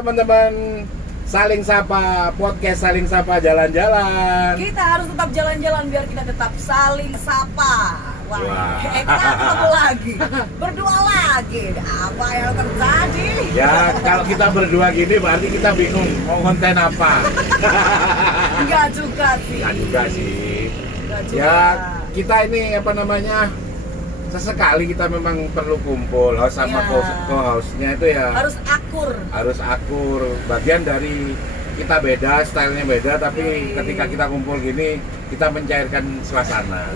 teman-teman Saling Sapa, podcast Saling Sapa jalan-jalan. Kita harus tetap jalan-jalan biar kita tetap saling sapa. Wah. Kita ketemu lagi, berdua lagi. Apa yang terjadi? Ya, kalau kita berdua gini berarti kita bingung mau konten apa. Enggak juga sih. Enggak juga sih. Enggak juga. Ya, kita ini apa namanya? Sesekali kita memang perlu kumpul sama Ya. co-hostnya itu ya Harus akur. harus akur. Bagian dari kita beda, stylenya beda, tapi ketika kita kumpul gini kita mencairkan suasana.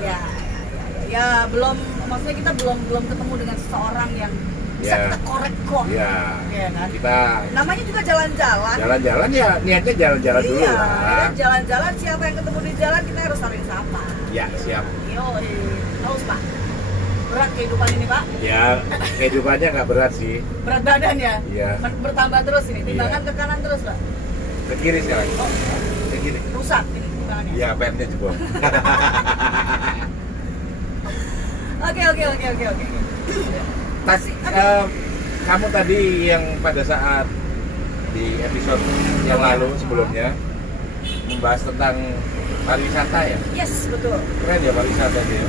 Ya, belum, maksudnya kita belum ketemu dengan seseorang yang bisa Ya. kita korek kok. Ya, Iya kan? kita Namanya juga jalan-jalan. jalan-jalan ya, niatnya jalan-jalan dulu Iya, lah. kita jalan-jalan, siapa yang ketemu di jalan kita harus saling sapa. Ya, siap. Yoi, haus Pak. Berat kehidupan ini Pak. Ya, kehidupannya nggak berat sih. Berat badan ya. Iya. Bertambah terus ini. Timbangan Iya. ke kanan terus Pak. Ke kiri sekarang. Oh, Ke kiri. rusak ini timbangannya. Ya, pennya juga. Oke. Kamu tadi yang pada saat di episode yang lalu sebelumnya membahas tentang pariwisata ya. Yes, betul. Keren ya pariwisata dia.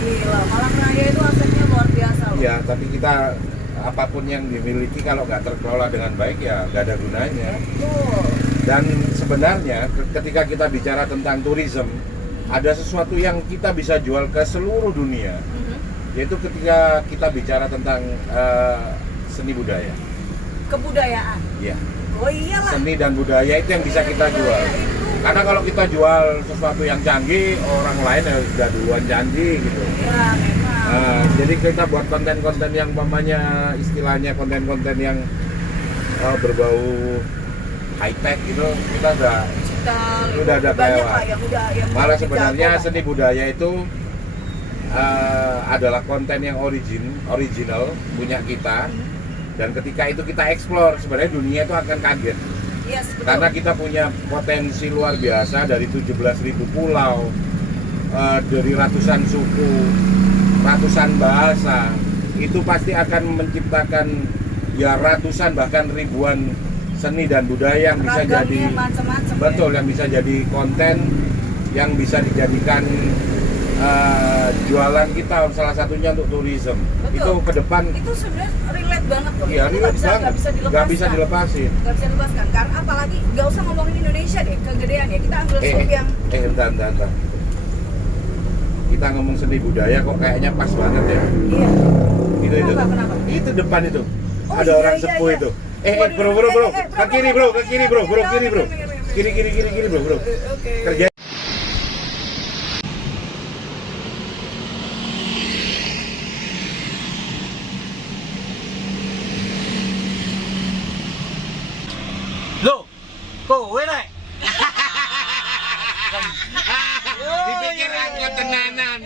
Gila, Malang Raya itu asetnya luar biasa loh. Ya, tapi kita apapun yang dimiliki kalau nggak terkelola dengan baik ya nggak ada gunanya. Betul. Dan sebenarnya ketika kita bicara tentang tourism, ada sesuatu yang kita bisa jual ke seluruh dunia, yaitu ketika kita bicara tentang seni budaya. Kebudayaan. Ya, Oh iyalah. seni dan budaya itu yang bisa kita jual. Karena kalau kita jual sesuatu yang canggih, orang lain ya sudah duluan canggih gitu. Ya, memang. Jadi kita buat konten-konten yang umpamanya istilahnya konten-konten yang berbau high tech gitu, kita udah ada banyak lewat. Pak yang udah yang Malah dijago, sebenarnya Pak. seni budaya itu adalah konten yang original punya kita, dan ketika itu kita explore sebenarnya dunia itu akan kaget. Yes, betul. Karena kita punya potensi luar biasa dari 17.000 pulau, dari ratusan suku, ratusan bahasa, itu pasti akan menciptakan ya ratusan bahkan ribuan seni dan budaya yang bisa Ragamnya jadi macam-macam, betul yang bisa jadi konten yang bisa dijadikan jualan kita, salah satunya untuk tourism. Betul. Itu ke depan Itu sebenarnya relate banget loh. iya Itu relate banget, nggak bisa dilepaskan. nggak bisa dilepasin. Nggak bisa dilepaskan. Karena apalagi nggak usah ngomongin Indonesia deh, kegedean ya. Kita ambil scope yang Bentar. Kita ngomong seni budaya kok kayaknya pas banget ya. iya. Kenapa? Itu depan itu. Oh, Ada iya, orang iya, sepuh iya. itu. Waduh, Bro. Ke kiri, bro. Kiri, bro. Kiri, bro. Oke. Kerja. Loh, kowe nek. Dipikir angkot tenanan.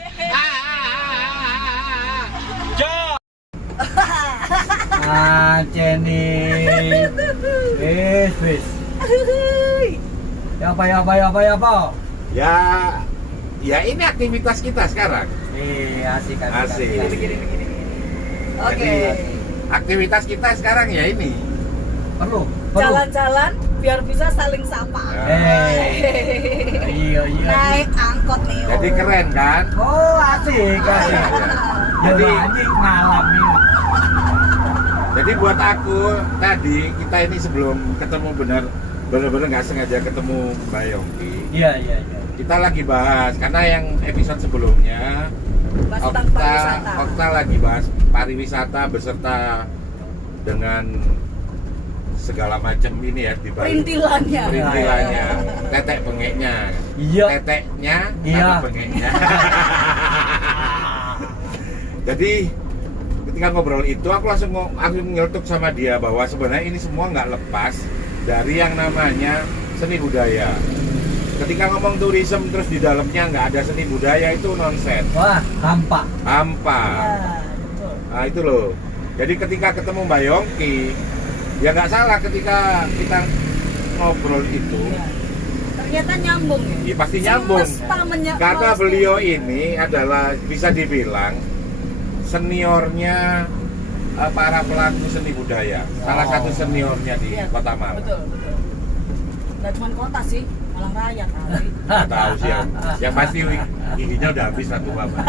Jo. Jenny. Wis. Ya apa? Ya ini aktivitas kita sekarang. Asik. Asik. Begini. Oke. Jadi, aktivitas kita sekarang ya ini. Perlu. Jalan-jalan biar bisa saling sapa. Iya. Naik angkot nih. Jadi keren kan? Oh, asik. Jadi anjing malam ini. Jadi buat aku tadi kita ini sebelum ketemu benar-benar nggak sengaja ketemu Mbak Yongki. Iya. Kita lagi bahas karena yang episode sebelumnya Bahas tentang pariwisata. Okta lagi bahas pariwisata beserta dengan segala macam ini ya di Bali. Perintilannya. Perintilannya, tetek bengeknya. Iya. Teteknya Iya. sama bengeknya. Jadi ketika ngobrol itu aku langsung nyeletuk sama dia bahwa sebenarnya ini semua nggak lepas dari yang namanya seni budaya. Ketika ngomong tourism terus di dalamnya nggak ada seni budaya itu nonsens. Wah, hampa. Ya, betul. Nah itu loh. Jadi ketika ketemu Mbak Yongki, ya nggak salah ketika kita ngobrol itu. Ya. Ternyata nyambung ya. Ya pasti nyambung. Karena beliau ini adalah bisa dibilang seniornya para pelaku seni budaya. Salah satu seniornya di Iya, Kota Malang. Betul, betul. Nggak cuma kota sih, Malang Raya kali. Nggak tahu sih yang pasti giginya udah habis satu bapak.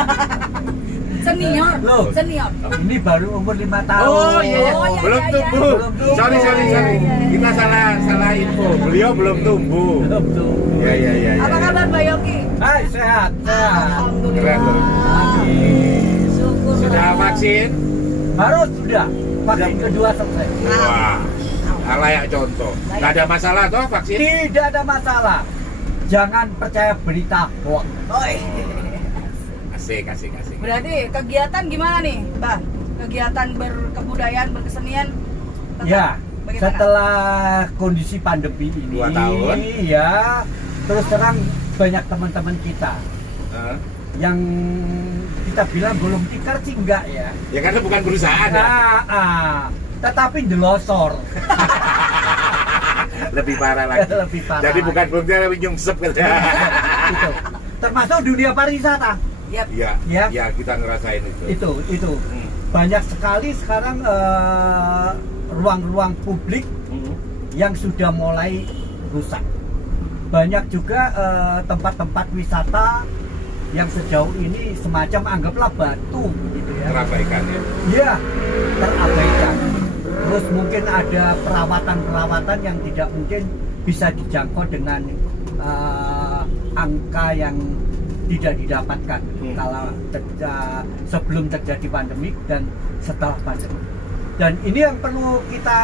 Senior, Loh. senior. Ini baru umur 5 tahun. Oh iya, Oh, iya, belum iya, tumbuh. Belum tumbuh. Sorry. Iya, iya, iya. Kita salah info. Beliau belum tumbuh. Belum tumbuh. Ya. Apa kabar Mbak Yoki? Hai, sehat. Keren loh. Syukur. Sudah vaksin? Baru sudah. Vaksin kedua selesai. Wah, layak contoh. Nggak ada masalah toh vaksin? Tidak ada masalah. Jangan percaya berita hoax. Oi. Asik. Berarti kegiatan gimana nih, Mbak? Kegiatan berkebudayaan, berkesenian tetap Ya, bagaimana? setelah kondisi pandemi ini, 2 tahun. ya, terus terang banyak teman-teman kita Hah? yang kita bilang belum tikar sih enggak ya. Ya karena bukan perusahaan ya. Tetapi delosor. Lebih parah lagi. Lebih parah. Jadi bukan belum dia lebih nyungsep gitu ya. Itu. Termasuk dunia pariwisata. Yap. Iya, Ya. ya kita ngerasain itu. Itu. Hmm. Banyak sekali sekarang ruang-ruang publik Hmm. yang sudah mulai rusak. Banyak juga tempat-tempat wisata yang sejauh ini semacam anggaplah batu gitu ya. Terabaikan ya. Iya, terabaikan. Terus mungkin ada perawatan-perawatan yang tidak mungkin bisa dijangkau dengan angka yang tidak didapatkan kalau sebelum terjadi pandemi dan setelah pandemi. Dan ini yang perlu kita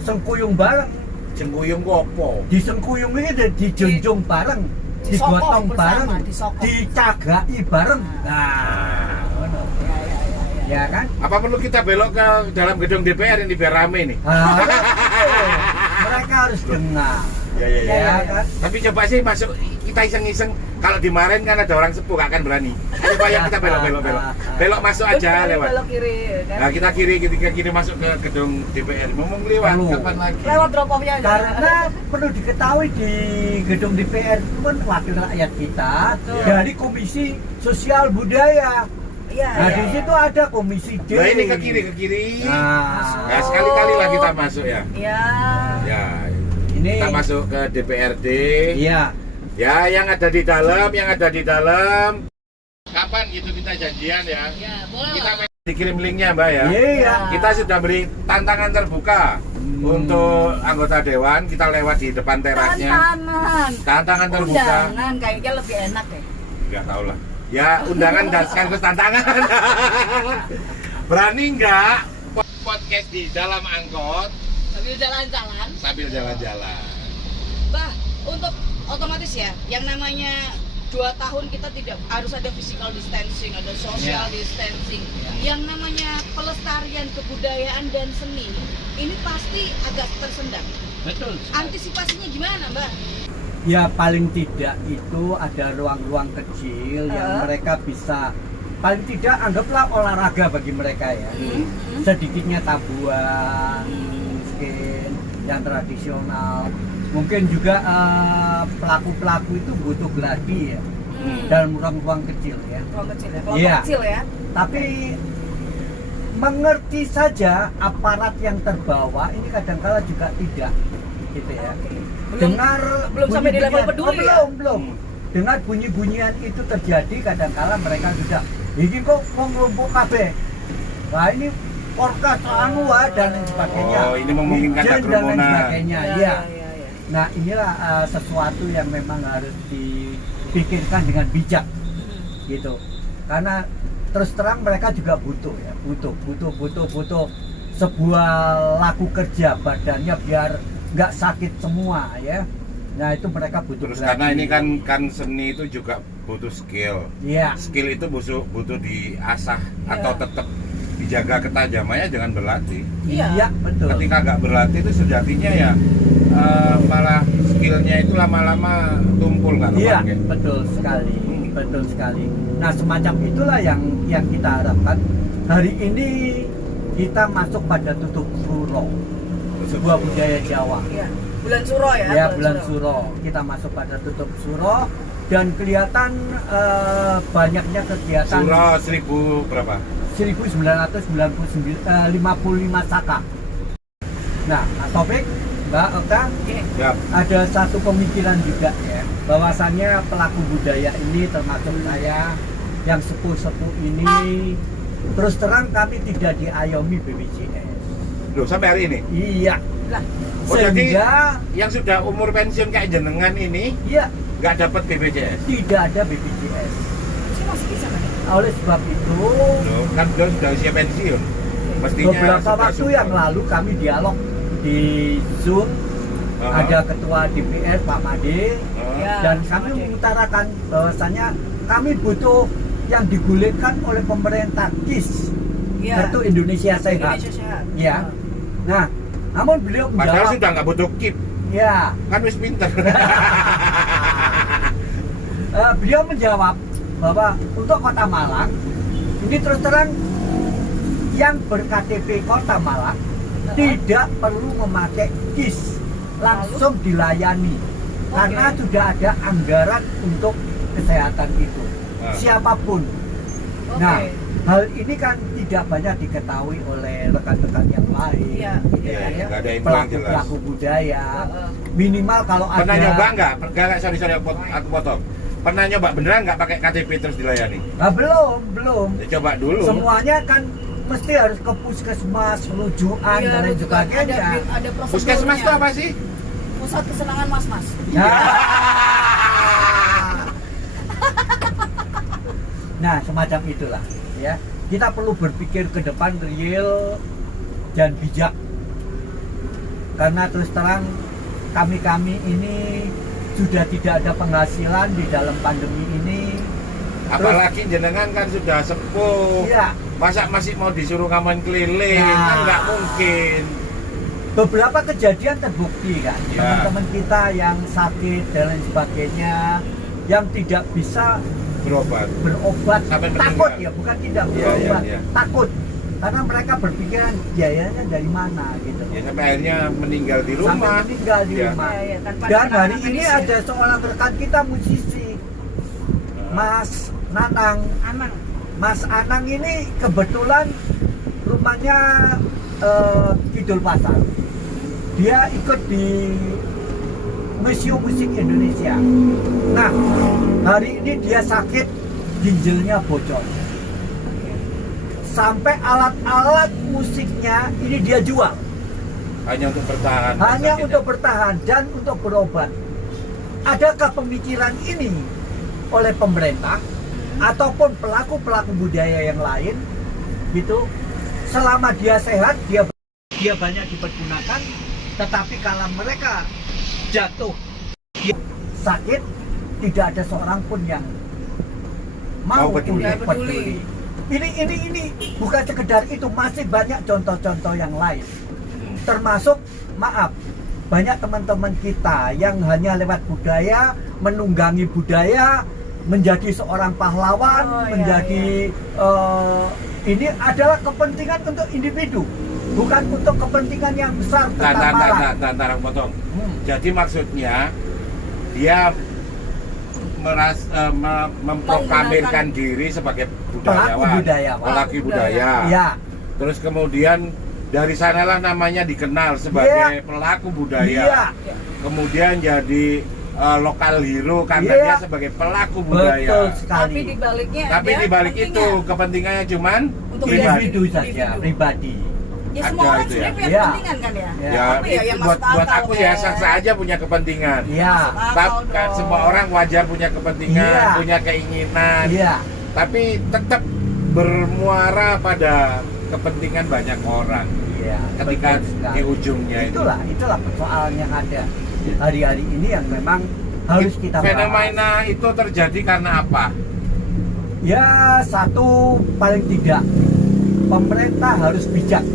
sengkuyung bareng. Cengkuyung gopo. Disengkuyung ini dan dijunjung bareng, Disokong digotong bersama, bareng, disokong. dicagai bareng. Nah, ngono. Ya kan? Apa perlu kita belok ke dalam gedung DPR ini biar rame nih? Mereka harus dengar. Ya. Kan? Tapi coba sih masuk, kita iseng-iseng. Kalau dimarahin kan ada orang sepuh gak akan berani. Coba ya kita belok. Belok masuk aja lewat. Belok kiri, kan? Nah kita kiri masuk ke gedung DPR. Ngomong lewat Perlu. kapan lagi? Lewat drop off-nya aja. Karena perlu diketahui di gedung DPR itu kan wakil rakyat kita Betul. dari Komisi Sosial Budaya. Iya, Nah iya. di situ ada Komisi D. Nah ini ke kiri. Nah, Nah sekali-kali lah kita masuk ya. Iya. Ya, ini kita masuk ke DPRD. iya. Ya, yang ada di dalam. Kapan gitu kita janjian ya? Ya, boleh Kita lah. dikirim linknya Mbak ya. Iya. Kita sudah beri tantangan terbuka untuk anggota dewan. Kita lewat di depan terasnya. Tantangan terbuka. Undangan kayaknya lebih enak ya. Nggak tahu lah. Ya undangan dan sekaligus tantangan. Berani nggak podcast di dalam angkot Sambil jalan-jalan. sambil jalan-jalan? Bah, untuk otomatis ya, yang namanya 2 tahun kita tidak harus ada physical distancing, ada social Ya. distancing. Yang namanya pelestarian kebudayaan dan seni ini pasti agak tersendat. Betul. Antisipasinya gimana, Mbak? Ya paling tidak itu ada ruang-ruang kecil yang mereka bisa paling tidak anggaplah olahraga bagi mereka ya. Sedikitnya tabuhan, mungkin yang tradisional. Mungkin juga pelaku-pelaku itu butuh gladi ya dalam ruang-ruang kecil ya. Ruang kecil ya, kelompok Iya. kecil ya. Tapi mengerti saja aparat yang terbawa ini kadang-kala juga tidak gitu ya. Oke. Belum sampai di level peduli ya? Belum. Dengar bunyi-bunyian itu terjadi kadang-kala mereka sudah ini kok ngelompok kabeh. Wah ini orkas anu dan lain sebagainya. Oh, ini memungkinkan ada Hujan dan lain kerumunan. sebagainya. Ya, Iya. ya, ya. Nah inilah sesuatu yang memang harus dipikirkan dengan bijak gitu. Karena terus terang mereka juga butuh ya, butuh sebuah laku kerja badannya biar nggak sakit semua ya. Nah itu mereka butuh. Terus gladi. karena ini kan seni itu juga butuh skill. Iya. Skill itu butuh diasah atau tetap dijaga ketajamannya dengan berlatih. Iya betul. Ketika nggak berlatih itu sejatinya ya malah skillnya itu lama-lama tumpul nggak Iya kepake. betul sekali. Nah semacam itulah yang kita harapkan. Hari ini kita masuk pada tutup suro, sebuah budaya Jawa. Iya. Bulan Suro ya. Ya bulan suro kita masuk pada tutup suro dan kelihatan banyaknya kegiatan. Suro 1000 berapa? 1955 saka. Nah, Mas Taufik, Mbak Oka, Ya. ada satu pemikiran juga ya, bahwasannya pelaku budaya ini termasuk saya yang sepuh-sepuh ini, terus terang kami tidak diayomi BPJS. Loh, sampai hari ini? Iya. Lah, Oh, jadi Sehingga yang sudah umur pensiun kayak jenengan ini iya nggak dapat BPJS? tidak ada BPJS. sih masih bisa kan? Oleh sebab itu Loh, kan beliau sudah usia pensiun. Mestinya beberapa sudah waktu support. yang lalu kami dialog di Zoom, ada ketua DPR Pak Made, Ya, dan sama kami deh. mengutarakan bahwasannya kami butuh yang digulirkan oleh pemerintah KIS, Iya. yaitu Indonesia Sehat. Indonesia sehat. Ya. Nah, namun beliau Padahal menjawab, sudah nggak butuh KIP, ya, kan wis pinter. beliau menjawab bahwa untuk Kota Malang ini terus terang yang ber-KTP Kota Malang tidak perlu memakai KIS, langsung dilayani karena sudah ada anggaran untuk kesehatan itu, Nah. siapapun. Oke. Nah, hal ini kan tidak banyak diketahui oleh rekan-rekan yang lain, Iya, gitu iya, kan ya. nggak ada info yang jelas. Pelaku-pelaku budaya, Heeh. minimal kalau ada. Pernah nyoba nggak? Sorry aku potong. Pernah nyoba beneran nggak pakai KTP terus dilayani? Nah, belum. Ya, coba dulu. Semuanya kan mesti harus ke puskesmas, rujukan Iya, dan lain juga sebagainya. ada prosedurnya. Puskesmas itu apa sih? Pusat kesenangan mas-mas. Nah, semacam itulah ya. Kita perlu berpikir ke depan real dan bijak. Karena terus terang kami ini sudah tidak ada penghasilan di dalam pandemi ini. Apalagi jenengan kan sudah sepuh. Iya. Masa masih mau disuruh ngamen keliling? Ya. Kan nggak mungkin. Beberapa kejadian terbukti kan, Ya. teman-teman kita yang sakit dan lain sebagainya, yang tidak bisa Berobat. berobat, Sampai takut meninggal. ya, bukan tidak Iya, berobat, iya, iya. takut karena mereka berpikiran biayanya dari mana gitu. Ya sampai akhirnya meninggal di Sampai rumah. meninggal di Ya. rumah. Iya, iya, tanpa Dan hari penanganan ini medis ya. ada seorang rekan kita musisi, Mas Nanang. Mas Anang ini kebetulan rumahnya Kidul Pasar. Dia ikut di Museum Musik Indonesia. Nah, hari ini dia sakit, ginjalnya bocor. Sampai alat-alat musiknya ini dia jual. Hanya untuk bertahan. Hanya sakitnya. untuk bertahan dan untuk berobat. Adakah pemikiran ini oleh pemerintah ataupun pelaku-pelaku budaya yang lain gitu? Selama dia sehat, dia banyak dipergunakan, tetapi kalau mereka jatuh, dia sakit, tidak ada seorang pun yang mau Mau peduli. untuk peduli. Ini bukan sekedar itu, masih banyak contoh-contoh yang lain. Termasuk, maaf, banyak teman-teman kita yang hanya lewat budaya, menunggangi budaya, menjadi seorang pahlawan, Oh, iya, menjadi ini adalah kepentingan untuk individu, bukan untuk kepentingan yang besar tentang Malang. Tarang potong. Hmm. Jadi maksudnya dia memproklamirkan diri sebagai budayawan, Pelaku budaya. Ya, Terus kemudian dari sanalah namanya dikenal sebagai pelaku budaya. iya, Kemudian jadi lokal hero karena Iya. dia sebagai pelaku budaya. betul Tapi sekali. di baliknya Tapi ada di balik itu pentingnya. kepentingannya cuman Untuk pribadi. Individu saja, Individu. pribadi. Ya Ada semua orang itu ya. sebenarnya punya Iya. kepentingan kan ya. Ya. Ya, Tapi ya yang buat masuk akal, aku ya Ken. sah-sah aja punya kepentingan. Iya, Masuk Tapi akal dong. semua orang wajar punya kepentingan, Iya. punya keinginan. iya, Tapi tetap bermuara pada kepentingan banyak orang iya. ketika betul sekali. di ujungnya itu. Itulah persoalan yang ada hari-hari ini yang memang harus kita bahas. Fenomena itu terjadi karena apa? Ya, satu paling tidak pemerintah harus bijak.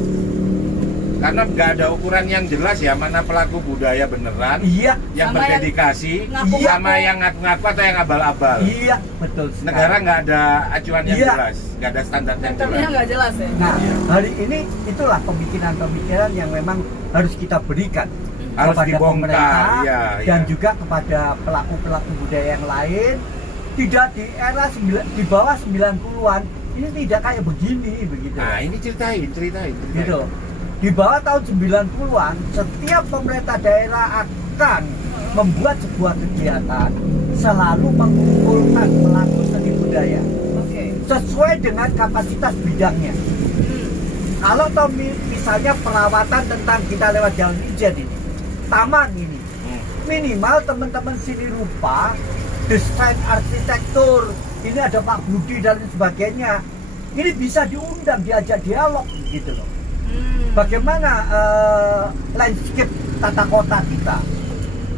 Karena nggak ada ukuran yang jelas ya mana pelaku budaya beneran Iya, yang Sama yang berdedikasi ngaku-ngaku. sama yang ngaku-ngaku atau yang abal-abal. iya, betul sekali. Negara nggak ada acuan yang Iya. jelas, nggak ada standar yang Metodenya jelas. nggak jelas ya. Nah, Iya. hari ini itulah pemikiran-pemikiran yang memang harus kita berikan. Harus kepada dibongkar, pemerintah ya, dan ya. juga kepada pelaku-pelaku budaya yang lain. Tidak di era di bawah 90-an ini tidak kayak begini begitu. Nah, ini ceritain. Gitu. Di bawah tahun 90-an setiap pemerintah daerah akan membuat sebuah kegiatan selalu mengumpulkan pelaku seni budaya Oke. sesuai dengan kapasitas bidangnya. Kalau misalnya perawatan tentang kita lewat jalan ijen ini, taman ini, minimal teman-teman seni rupa, desain arsitektur, ini ada Pak Budi dan sebagainya, ini bisa diundang, diajak dialog gitu loh. Bagaimana landscape tata kota kita,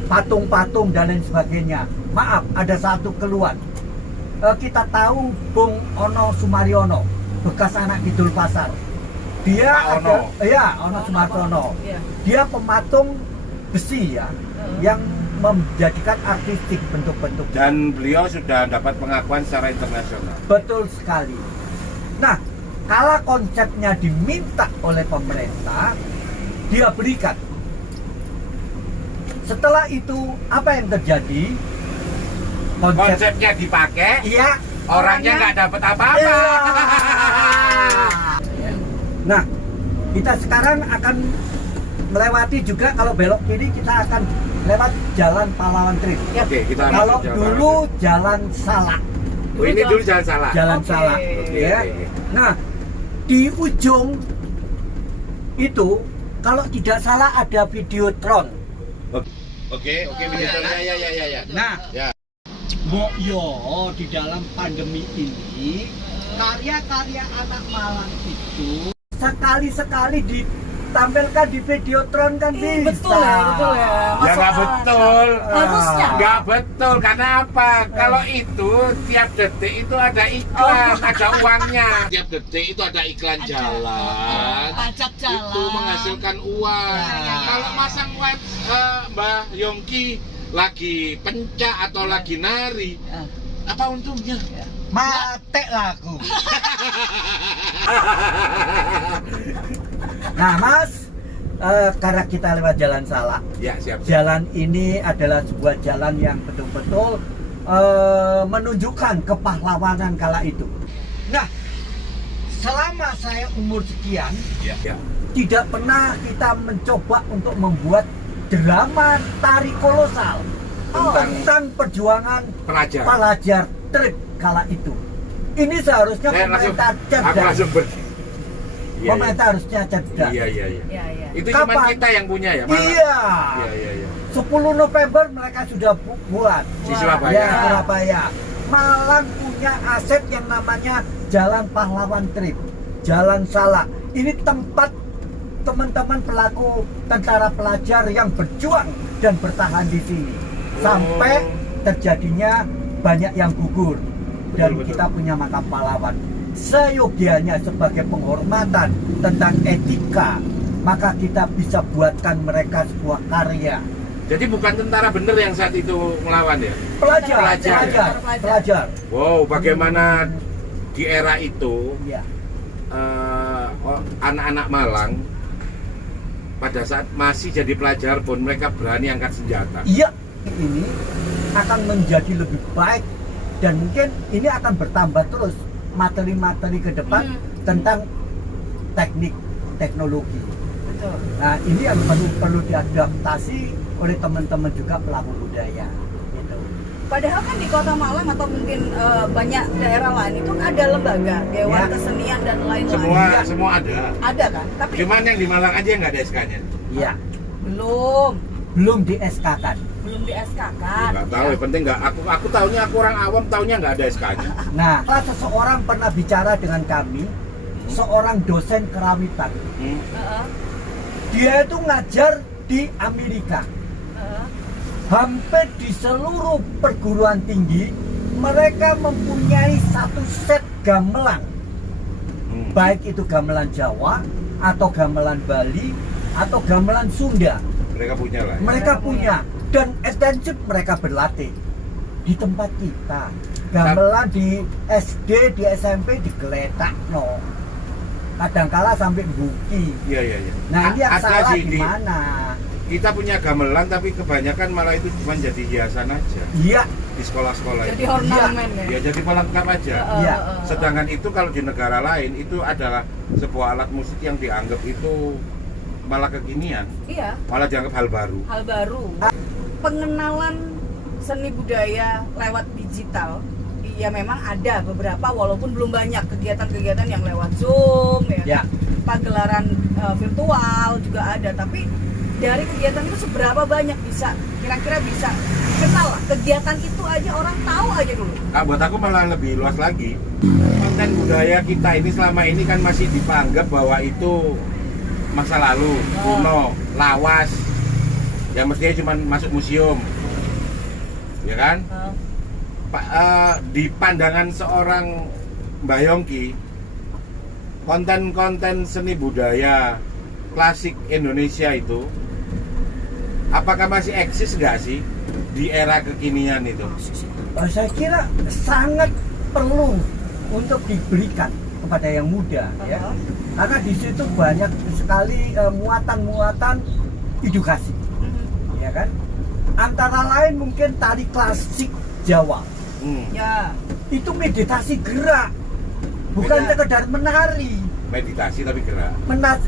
patung-patung dan lain sebagainya. Maaf, ada satu keluhan. Kita tahu Bung Ono Sumaryono, bekas anak Kidul Pasar. Dia Pak Ono. Ono Sumaryono. Iya. Dia pematung besi ya, yang menjadikan artistik bentuk-bentuk. Dan beliau sudah dapat pengakuan secara internasional. Betul sekali. Nah, kalau konsepnya diminta oleh pemerintah, dia berikan. Setelah itu apa yang terjadi? Konsepnya dipakai, Iya. orangnya nggak dapat apa-apa. Iya. Nah, kita sekarang akan melewati juga, kalau belok kiri kita akan lewat Jalan Pahlawan Trip. Oke, kita Kalau masuk jalan. dulu Jalan Salak. Oh, ini dulu jangan salah. Jalan Oke. Salak. Oke, Ya. oke. Nah, di ujung itu kalau tidak salah ada Videotron. Oke, ya. Nah, Ya. Mbok yo di dalam pandemi ini karya-karya anak Malang itu sekali-sekali ditampilkan di Videotron kan bisa. Betul ya. Ya Masuk nggak akal. betul. Harusnya. Nggak betul, karena apa? Kalau itu tiap detik itu ada iklan, ada uangnya. Tiap detik itu ada iklan jalan. Pajak jalan. Itu menghasilkan uang. Ya. Kalau masang web Mbah Yongki lagi pencak atau lagi nari, apa untungnya? Mate lah aku. Nah, Mas, karena kita lewat Jalan Salak. Ya, siap. Jalan ini adalah sebuah jalan yang betul-betul menunjukkan kepahlawanan kala itu. Nah, selama saya umur sekian, Ya. tidak pernah kita mencoba untuk membuat drama tari kolosal tentang perjuangan Pelajar. pelajar trip kala itu. Ini seharusnya Saya langsung, pemerintah aku cerdas. langsung berdiri. Iya, Pemerintah harusnya cerdas. Iya. Iya. Itu cuma Kapan? kita yang punya ya, Malang? Iya. Iya. 10 November mereka sudah buat Di Wah. Surabaya. ya Surabaya. Malang punya aset yang namanya Jalan Pahlawan Trip, Jalan Salak. Ini tempat teman-teman pelaku tentara pelajar yang berjuang dan bertahan di sini sampai terjadinya banyak yang gugur dan Betul. kita punya makam pahlawan. Seyogianya sebagai penghormatan tentang etika, maka kita bisa buatkan mereka sebuah karya. Jadi bukan tentara bener yang saat itu melawan ya? Pelajar. Wow, bagaimana di era itu Ya. anak-anak Malang pada saat masih jadi pelajar pun mereka berani angkat senjata. Iya, ini akan menjadi lebih baik dan mungkin ini akan bertambah terus materi-materi ke depan tentang teknik teknologi. Betul. Nah, ini yang perlu diadaptasi oleh teman-teman juga pelaku budaya. Gitu. Padahal kan di Kota Malang atau mungkin banyak daerah lain itu ada lembaga Dewan Ya. Kesenian dan lain-lain. Semua ada. Ada kan? Tapi Cuman yang di Malang aja yang nggak ada SK-nya. Iya, belum belum di SK-kan. belum di SK kan. Nggak tahu, yang penting nggak. Aku tahunya, aku orang awam tahunya nggak ada SK-nya. Nah, kalau seseorang pernah bicara dengan kami, seorang dosen kerawitan, Heeh. dia itu ngajar di Amerika. Heeh. Hampir di seluruh perguruan tinggi mereka mempunyai satu set gamelan, baik itu gamelan Jawa atau gamelan Bali atau gamelan Sunda. Mereka punya lah. Ya. Mereka punya dan intensif mereka berlatih di tempat kita. Gamelan di SD, di SMP digeletak no. Kadangkala sampai buki. Iya. Nah, ini yang Ada salah sih di mana? kita punya gamelan tapi kebanyakan malah itu cuma jadi hiasan aja Iya, di sekolah-sekolah Jadi itu. ornamen ya. Ya jadi pelengkap aja. Iya. Sedangkan itu kalau di negara lain itu adalah sebuah alat musik yang dianggap itu malah kekinian, Iya, malah dianggap hal baru. hal baru. Pengenalan seni budaya lewat digital, ya memang ada beberapa walaupun belum banyak kegiatan-kegiatan yang lewat Zoom ya. ya. Pagelaran virtual juga ada, tapi dari kegiatan itu seberapa banyak bisa kira-kira bisa kenal lah kegiatan itu aja, orang tahu aja dulu. Buat aku malah lebih luas lagi. Konten budaya kita ini selama ini kan masih dipanggap bahwa itu masa lalu, kuno, lawas, yang mestinya cuma masuk museum, ya kan? Di pandangan seorang Mbah Yongki, konten-konten seni budaya klasik Indonesia itu apakah masih eksis nggak sih di era kekinian itu? Saya kira sangat perlu untuk diberikan kepada yang muda ya. Karena di situ banyak sekali muatan-muatan edukasi. Ya kan? Antara lain mungkin tari klasik Jawa. Ya. Itu meditasi gerak. Bukan sekedar menari. Meditasi tapi gerak.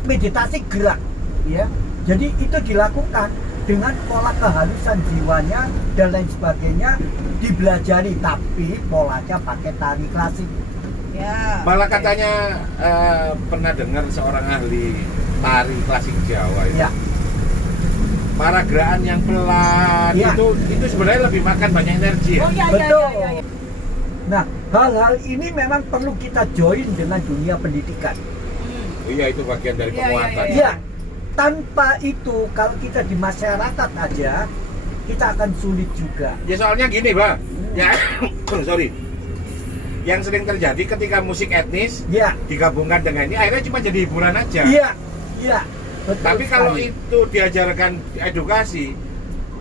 Meditasi gerak ya. Jadi itu dilakukan dengan pola kehalusan jiwanya dan lain sebagainya dibelajari, tapi polanya pakai tari klasik. Ya. Malah katanya pernah dengar seorang ahli tari klasik Jawa itu. Ya. Para gerakan yang pelan Ya. itu sebenarnya lebih makan banyak energi ya. Oh iya, Betul. iya. Nah, hal-hal ini memang perlu kita join dengan dunia pendidikan. Iya, itu bagian dari Iya, penguatan. iya. Iya. Tanpa itu kalau kita di masyarakat aja kita akan sulit juga. Ya soalnya gini, Bang. Ya, sorry. Yang sering terjadi ketika musik etnis Ya. digabungkan dengan ini akhirnya cuma jadi hiburan aja. Iya. Iya. Betul Tapi kalau sekali. itu diajarkan edukasi,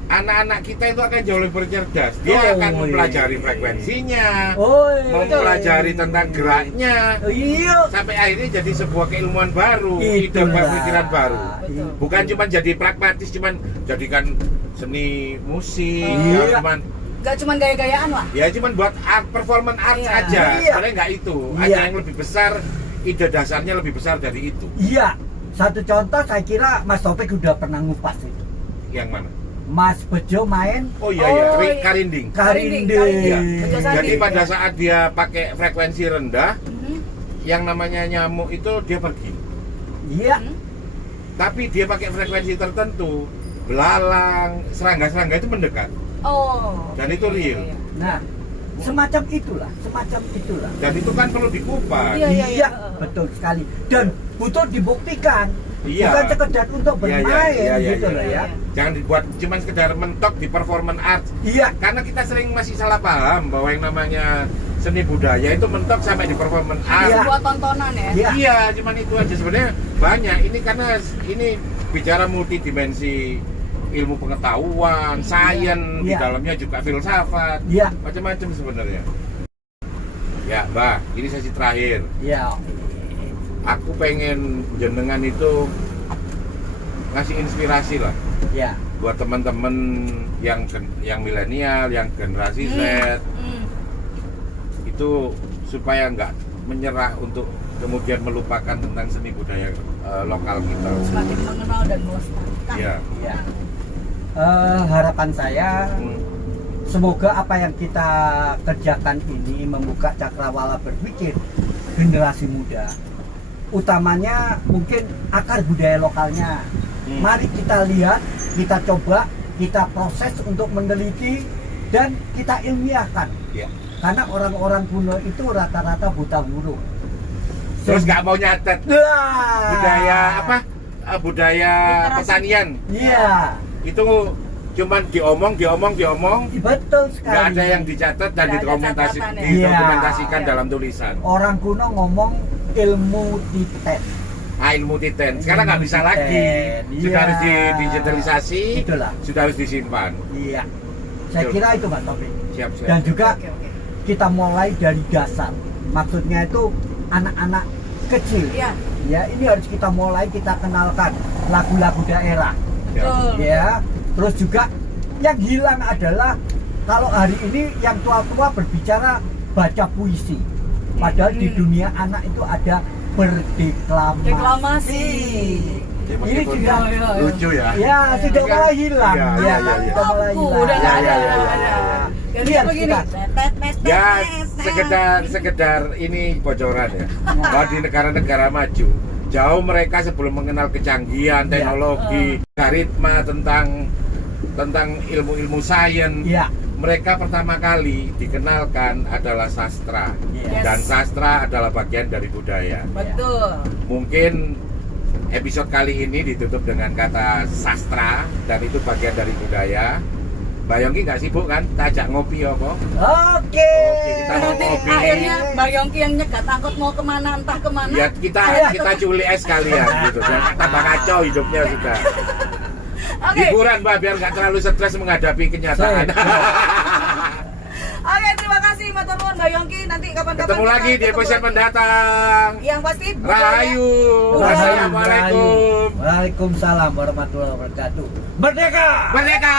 anak-anak kita itu akan jauh lebih bercerdas. Dia Oh, akan iya. mempelajari frekuensinya, Oh, iya. mempelajari tentang geraknya, Iya. sampai akhirnya jadi sebuah keilmuan baru, ide Itulah. pemikiran baru. Betul. Bukan cuma jadi pragmatis, cuman jadikan seni musik, Iya. cuman Gak cuman gaya-gayaan lah. ya cuman buat art, performance art Iya. aja. Iya. Sebenarnya nggak itu. Iya. Ada yang lebih besar, ide dasarnya lebih besar dari itu. Iya. Satu contoh saya kira Mas Taufik udah pernah ngupas itu. Yang mana? Mas Bejo main Oh iya ya, Oh, iya. Karinding. Karinding. Iya. Bejo Sandi. Jadi pada saat dia pakai frekuensi rendah, Mhm. yang namanya nyamuk itu dia pergi. Iya. Tapi dia pakai frekuensi tertentu, belalang, serangga-serangga itu mendekat. Oh. Dan itu real. Iya. Nah, semacam itulah. Dan itu kan perlu dikupas. Iya, iya, iya. Betul sekali. Dan butuh dibuktikan. Iya. Bukan sekedar untuk Iya, iya, bermain iya, iya, gitu iya. loh ya. Jangan dibuat cuman sekedar mentok di performance art. Iya. Karena kita sering masih salah paham bahwa yang namanya seni budaya itu mentok sampai di performance art. Iya. Buat tontonan ya. Iya. Iya, cuman itu aja sebenarnya banyak. Ini karena ini bicara multidimensi ilmu pengetahuan, sains, di Iya. dalamnya juga filsafat, Iya. macam-macam sebenarnya. Ya, Mbak, ini sesi terakhir. Iya. Aku pengen jenengan itu ngasih inspirasi lah Iya. buat teman-teman yang milenial, yang generasi Z itu supaya nggak menyerah untuk kemudian melupakan tentang seni budaya lokal kita. Semakin mengenal dan melestarikan. Iya. Iya. Harapan saya semoga apa yang kita kerjakan ini membuka cakrawala berpikir generasi muda, utamanya mungkin akar budaya lokalnya. Mari kita lihat, kita coba, kita proses untuk meneliti dan kita ilmiahkan. Iya. Karena orang-orang kuno itu rata-rata buta huruf. Terus nggak mau nyatet Wah. budaya apa? Budaya Literasi. pertanian Iya, itu cuman diomong, betul sekali. nggak ada yang dicatat dan Nggak ada catatan ya. didokumentasikan Iya. dalam tulisan. Orang kuno ngomong ilmu titen. Ilmu titen sekarang nggak bisa Ilmu lagi, titen, sudah iya. harus digitalisasi, Itulah. sudah harus disimpan. Iya. Saya Betul. kira itu Mas Taufik. Siap. Dan juga Oke, oke. kita mulai dari dasar. Maksudnya itu anak-anak kecil. Iya. Ya, ini harus kita mulai kita kenalkan lagu-lagu daerah. Betul. Ya, terus juga yang hilang adalah kalau hari ini yang tua-tua berbicara baca puisi. Padahal di dunia anak itu ada berdeklamasi. Deklamasi. Ya, Ini meskipun sudah lucu ya. ya sudah mulai hilang. Iya, Ya, iya, kan? iya. Sudah mulai Lampu, hilang. udah nggak ada. Iya, iya, nggak iya, ada. iya. Ganti Iya, begini. kita- Ya sekedar ini bocoran ya. Bahwa di negara-negara maju jauh mereka sebelum mengenal kecanggihan teknologi, ritma tentang ilmu-ilmu sains. Iya. Mereka pertama kali dikenalkan adalah sastra. Yes. Dan sastra adalah bagian dari budaya. Betul. Mungkin episode kali ini ditutup dengan kata sastra dan itu bagian dari budaya. Mbak Yongki nggak sibuk kan? Kita ajak ngopi apa? Oke. Kita mau Nanti ngopi. akhirnya Mbak Yongki yang nyegat angkot mau kemana entah kemana. Ya kita culik es kalian gitu. Dan tambah kacau hidupnya sudah. Oke. Hiburan Mbak biar nggak terlalu stres menghadapi kenyataan. Oke, terima kasih Matur nuwun Mbak Yongki. Nanti kapan-kapan Ketemu kita lagi di ketemu episode lagi. mendatang. Yang pasti Rahayu. Budaya. Assalamualaikum. Waalaikumsalam warahmatullahi wabarakatuh. Merdeka! Merdeka.